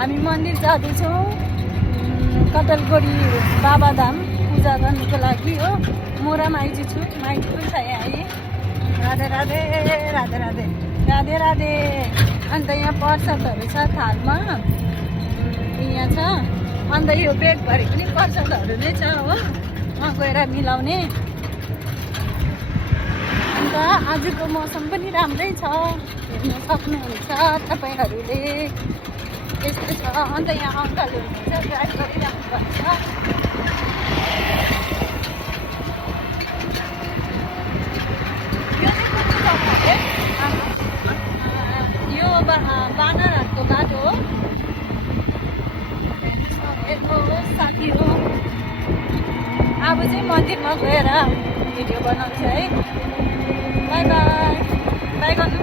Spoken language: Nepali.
हामी मन्दिर जाँदैछौँ कतलगढी बाबाधाम पूजा गर्नुको लागि हो। म र माइजू छु, माइजू पनि छ यहाँ है। राधे राधे राधे राधे राधे राधे। अन्त यहाँ प्रसादहरू छ थालमा, यहाँ छ। अन्त यो बेगभरि पनि प्रसादहरू नै छ हो, गएर मिलाउने। अन्त आजको मौसम पनि राम्रै छ, हेर्न सक्नुहुन्छ तपाईँहरूले। यस्तो छ। अन्त यहाँ अङ्कल हुनुहुन्छ, ड्राइभ गरिराख्नु भएको छ। यो बानरहरूको बाटो हो। हेर्नुहोस् साथी हो, अब चाहिँ मन्दिरमा गएर भिडियो बनाउँछ है। बाई बाई, बाई गर्नु।